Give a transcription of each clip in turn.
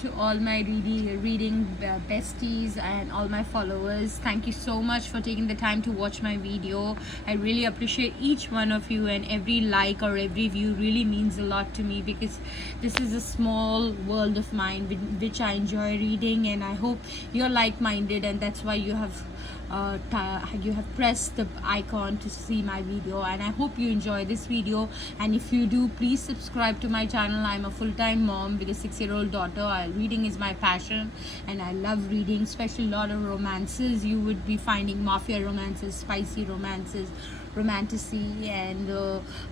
To all my reading besties and all my followers, thank you so much for taking the time to watch my video. I really appreciate each one of you, and every like or every view really means a lot to me, because this is a small world of mine which I enjoy reading, and I hope you're like-minded, and that's why you have pressed the icon to see my video. And I hope you enjoy this video, and if you do, please subscribe to my channel. I'm a full-time mom with a 6-year-old daughter. Reading is my passion, and I love reading, especially a lot of romances. You would be finding mafia romances, spicy romances, romantasy, and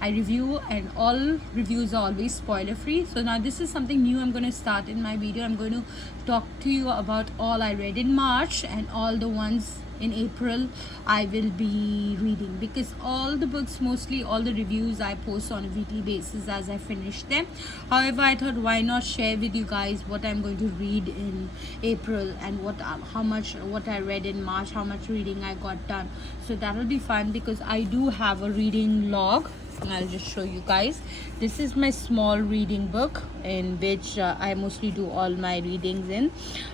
I review, and all reviews are always spoiler free. So now this is something new I'm going to start in my video. I'm going to talk to you about all I read in March and all the ones in April I will be reading, because all the books, mostly all the reviews, I post on a weekly basis as I finish them. However, I thought, why not share with you guys what I'm going to read in April, and what I read in March, how much reading I got done. So that'll be fun, because I do have a reading log. I'll just show you guys. This is my small reading book in which I mostly do all my readings in.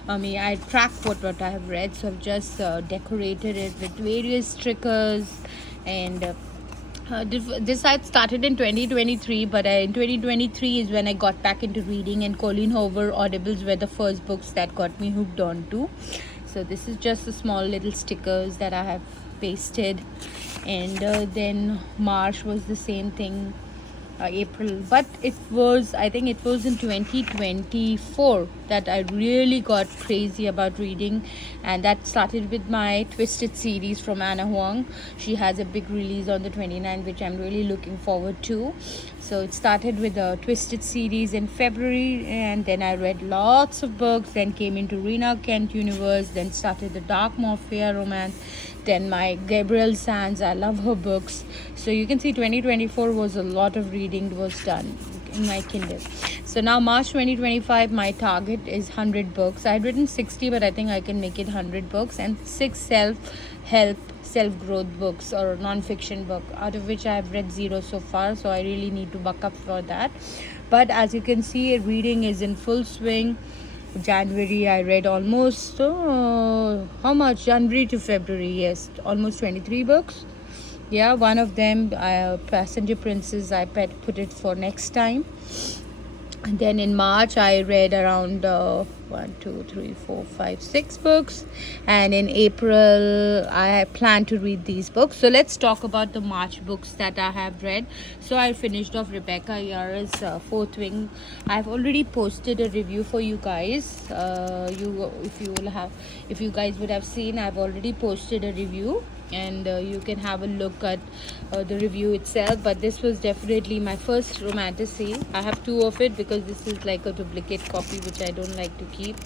I track what I have read, so I've just decorated it with various stickers, and this had started in 2023, but in 2023 is when I got back into reading, and Colleen Hoover audibles were the first books that got me hooked on to. So this is just the small little stickers that I have pasted, and then March was the same thing, April. But I think it was in 2024 that I really got crazy about reading, and that started with my Twisted series from Anna Huang. She has a big release on the 29th, which I'm really looking forward to. So it started with the Twisted series in February, and then I read lots of books, then came into Rina Kent universe, then started the Dark Mafia romance, then my Gabrielle Sands. I love her books. So you can see 2024 was a lot of reading was done in my Kindle. So now March 2025, my target is 100 books. I had written 60, but I think I can make it 100 books, and 6 self-help, self-growth books or non-fiction book, out of which I have read 0 so far. So I really need to buck up for that. But as you can see, reading is in full swing. January I read almost how much? January to February, yes, almost 23 books. Yeah, one of them, Passenger Princess, I put it for next time. And then in March I read around 6 books, and in April I plan to read these books. So let's talk about the March books that I have read. So I finished off Rebecca Yarros' Fourth Wing. I've already posted a review for you guys. If you guys would have seen, I've already posted a review, and you can have a look at the review itself. But this was definitely my first romantasy. I have 2 of it because this is like a duplicate copy which I don't like to keep,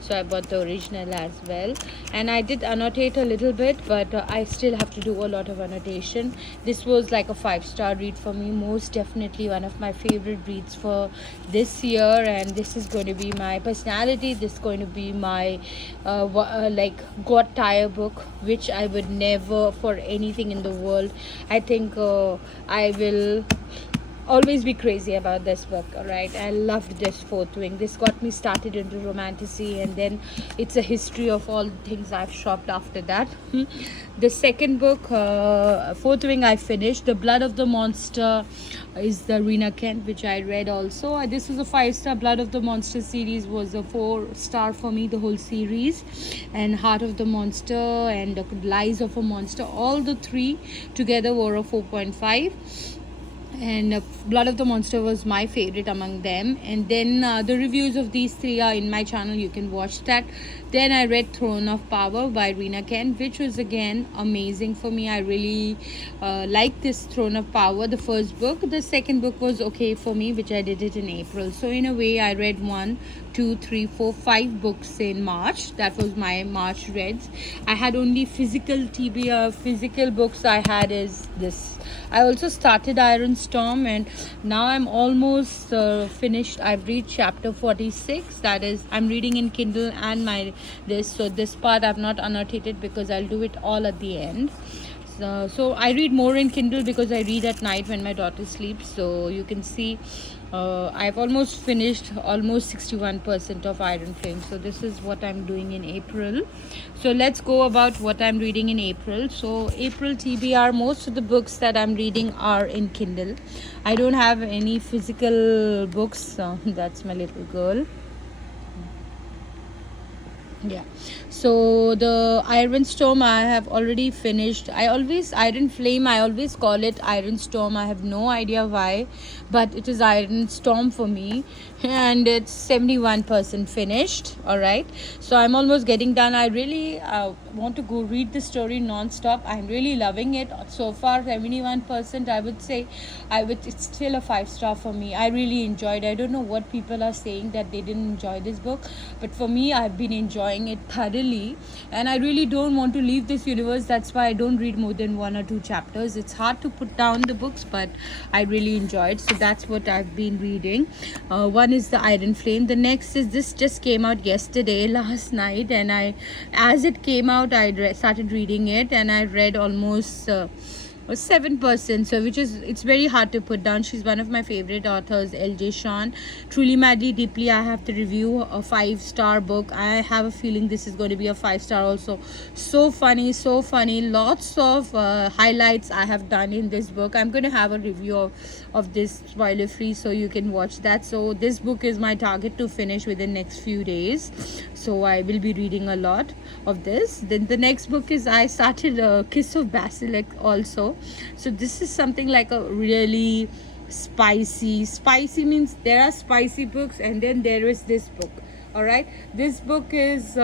so I bought the original as well. And I did annotate a little bit, but I still have to do a lot of annotation. This was like a 5-star read for me, most definitely one of my favorite reads for this year. And this is going to be my personality. This is going to be my like got tire book, which I would never for anything in the world. I think I will always be crazy about this book. All right, I loved this Fourth Wing. This got me started into romantasy, and then it's a history of all the things I've shopped after that. The second book, Fourth Wing, I finished. The Blood of the Monster is the Rina Kent, which I read also. This was a 5-star. Blood of the Monster series was a 4-star for me, the whole series. And Heart of the Monster and The Lies of a Monster, all the 3 together were a 4.5. And Blood of the Monster was my favorite among them. And then the reviews of these 3 are in my channel, you can watch that. Then I read Throne of Power by Rina Kent, which was again amazing for me. I really liked this Throne of Power, the first book. The second book was okay for me, which I did it in April. So in a way, I read 1, 2, 3, 4, 5 books in March. That was my March reads. I had only physical books I had is this. I also started Iron Storm, and now I'm almost finished. I've read chapter 46. That is, I'm reading in Kindle and so this part I've not annotated because I'll do it all at the end. So I read more in Kindle because I read at night when my daughter sleeps. So you can see I've almost finished almost 61% of Iron Flame. So this is what I'm doing in April. So let's go about what I'm reading in April. So April TBR, most of the books that I'm reading are in Kindle. I don't have any physical books. That's my little girl. Yeah, so the Iron Storm I have already finished. Iron Flame, I always call it Iron Storm. I have no idea why, but it is Iron Storm for me, and it's 71% finished. All right, so I'm almost getting done. I really want to go read the story non-stop. I'm really loving it so far. 71%, I would say. It's still a 5-star for me. I really enjoyed it. I don't know what people are saying that they didn't enjoy this book, but for me, I've been enjoying it thoroughly, and I really don't want to leave this universe. That's why I don't read more than 1 or 2 chapters. It's hard to put down the books, but I really enjoyed. So that's what I've been reading. One is the Iron Flame. The next is, this just came out yesterday, last night, and as it came out, I started reading it, and I read almost 7%, so it's very hard to put down. She's one of my favorite authors, LJ Sean. Truly Madly Deeply, I have to review a 5-star book. I have a feeling this is going to be a 5-star also. So funny, lots of highlights I have done in this book. I'm going to have a review of this spoiler free, so you can watch that. So this book is my target to finish within next few days, so I will be reading a lot of this. Then the next book is, I started Kiss of Basilisk also. So this is something like a really spicy means there are spicy books, and then there is this book. All right, this book is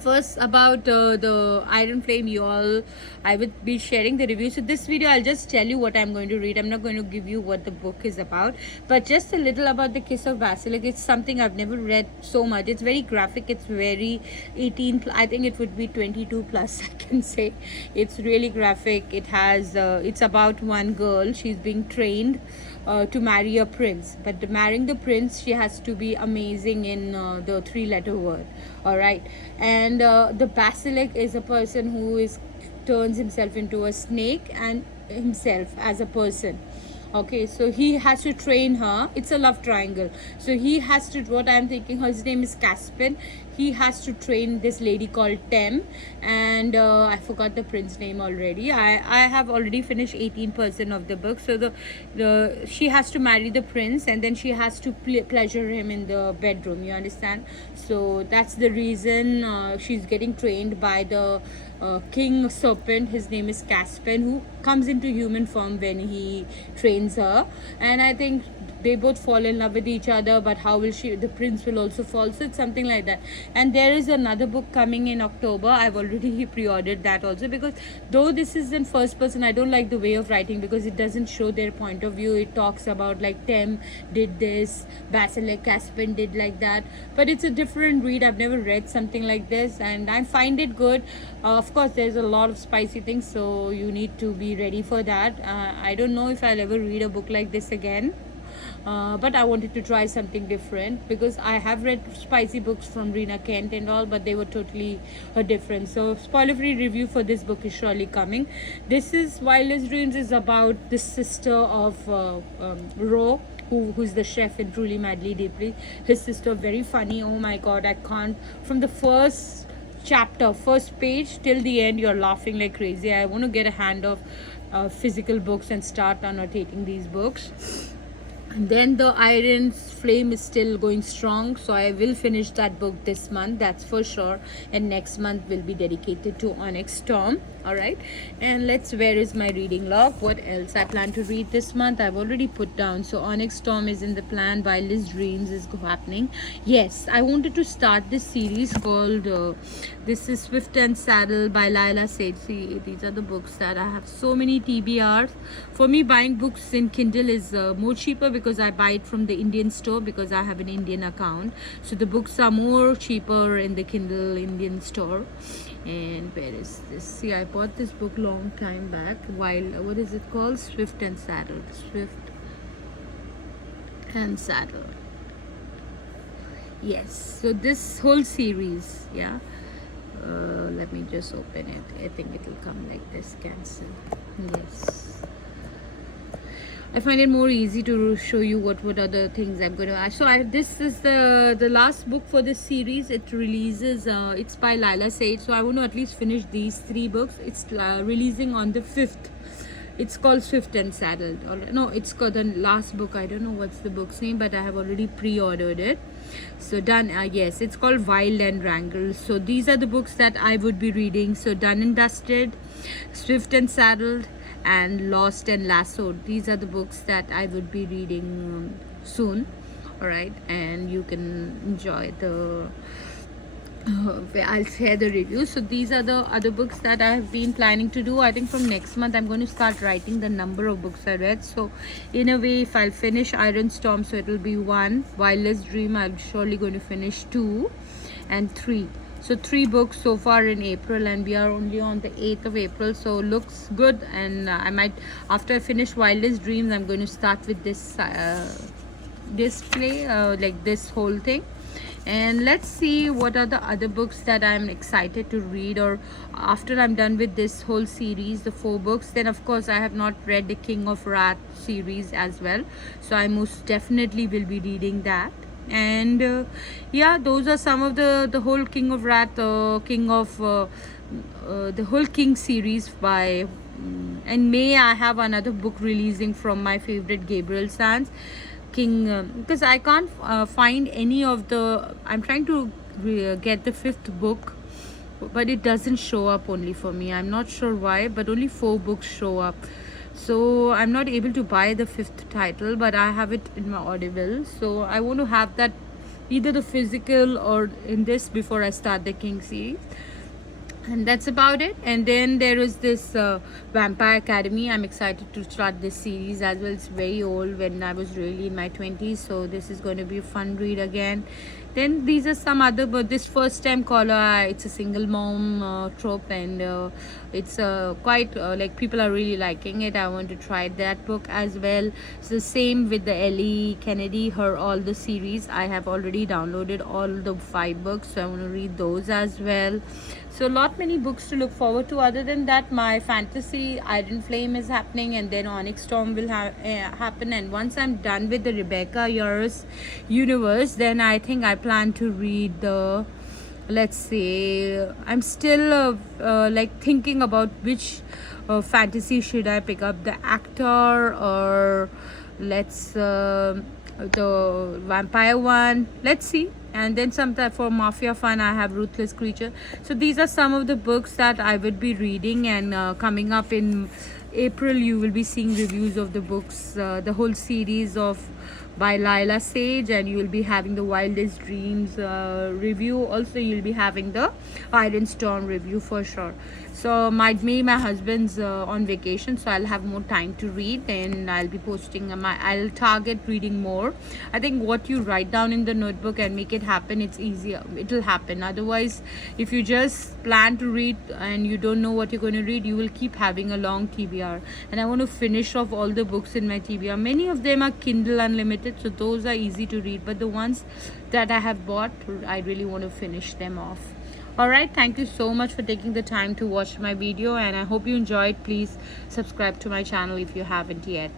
first about the Iron Flame. I would be sharing the review. So this video, I'll just tell you what I'm going to read. I'm not going to give you what the book is about, but just a little about the Kiss of Basilisk. It's something I've never read so much. It's very graphic. It's very 18, I think it would be 22 plus, I can say. It's really graphic. It has it's about one girl. She's being trained to marry a prince, but marrying the prince, she has to be amazing in the 3-letter word. All right, and the basilisk is a person who turns himself into a snake, and himself as a person. Okay, so he has to train her. It's a love triangle. So he has to, what I'm thinking, his name is Caspian. He has to train this lady called Tem, and I forgot the prince name already. I have already finished 18% of the book. So she has to marry the prince, and then she has to pleasure him in the bedroom, you understand? So that's the reason she's getting trained by the king serpent. His name is Caspian, who comes into human form when he trains her, and I think they both fall in love with each other, but how will the prince will also fall. So it's something like that. And there is another book coming in October. I've already pre-ordered that also, because though this is in first person, I don't like the way of writing, because it doesn't show their point of view. It talks about like Tem did this, Basilisk, Caspian did like that, but it's a different read. I've never read something like this, and I find it good. Of course, there's a lot of spicy things, so you need to be ready for that. I don't know if I'll ever read a book like this again. But I wanted to try something different, because I have read spicy books from Rina Kent and all, but they were totally different. So spoiler free review for this book is surely coming. This is Wildest Dreams is about the sister of Ro, who's the chef in Truly Madly Deeply. His sister, very funny. Oh my god, I can't, from the first chapter, first page till the end, you're laughing like crazy. I want to get a hand of physical books and start annotating these books. And then the Iron Flame is still going strong, so I will finish that book this month, that's for sure, and next month will be dedicated to Onyx Storm. All right, and where is my reading log? What else I plan to read this month? I've already put down. So Onyx Storm is in the plan. Wildest Dreams is happening. Yes, I wanted to start this series called this is Swift and Saddle by Laila Said. See, these are the books that I have so many TBRs. For me, buying books in Kindle is more cheaper, because I buy it from the Indian store, because I have an Indian account. So the books are more cheaper in the Kindle Indian store. And where is this? See, I bought this book long time back. What is it called? Swift and Saddle. Swift and Saddle. Yes. So this whole series, yeah. Let me just open it. I think it will come like this. Cancel. Yes. I find it more easy to show you what other things I'm going to add. So this is the last book for this series. It releases. It's by Laila Said. So I want to at least finish these 3 books. It's releasing on the 5th. It's called Swift and Saddled. Or, no, it's called the last book. I don't know what's the book's name, but I have already pre-ordered it. So done. Yes, it's called Wild and Wrangle. So these are the books that I would be reading. So Done and Dusted, Swift and Saddled, and Lost and Lassoed. These are the books that I would be reading soon. All right, and you can enjoy the I'll share the reviews. So these are the other books that I have been planning to do. I think from next month I'm going to start writing the number of books I read. So in a way, if I'll finish Iron Storm, so it'll be 1. Wildest Dream, I'm surely going to finish 2 and 3. So 3 books so far in April, and we are only on the 8th of April, so looks good. And I might, after I finish Wildest Dreams, I'm going to start with this display, like this whole thing. And let's see what are the other books that I'm excited to read, or after I'm done with this whole series, the 4 books. Then of course I have not read the King of Wrath series as well, so I most definitely will be reading that. And yeah, those are some of the whole King of Wrath, the whole King series by in May I have another book releasing from my favorite Gabriel Sands King, because I can't find any of the, I'm trying to get the 5th book, but it doesn't show up only for me. I'm not sure why, but only 4 books show up. So I'm not able to buy the 5th title, but I have it in my Audible. So I want to have that, either the physical or in this, before I start the King series. And that's about it. And then there is this Vampire Academy. I'm excited to start this series as well. It's very old, when I was really in my 20s, so this is going to be a fun read again. Then these are some other, but this First Time Caller, it's a single mom trope, and it's quite like people are really liking it. I want to try that book as well. It's the same with the Ellie Kennedy, her all the series. I have already downloaded all the 5 books, so I want to read those as well. So many books to look forward to. Other than that, my fantasy Iron Flame is happening, and then Onyx Storm will happen. And once I'm done with the Rebecca Yarros universe, then I think I plan to read the, let's say, I'm still like thinking about which fantasy should I pick up, the actor, or let's the vampire one. Let's see. And then sometime for Mafia fun, I have Ruthless Creature. So these are some of the books that I would be reading, and coming up in April you will be seeing reviews of the books, the whole series of by Laila Sage, and you will be having the Wildest Dreams review. Also you'll be having the Iron Storm review for sure. So my husband's on vacation, so I'll have more time to read, and I'll be posting I'll target reading more. I think what you write down in the notebook and make it happen, it's easier, it'll happen. Otherwise, if you just plan to read and you don't know what you're going to read, you will keep having a long TBR. And I want to finish off all the books in my TBR. Many of them are Kindle Unlimited, so those are easy to read, but the ones that I have bought, I really want to finish them off. Alright, thank you so much for taking the time to watch my video, and I hope you enjoyed. Please subscribe to my channel if you haven't yet.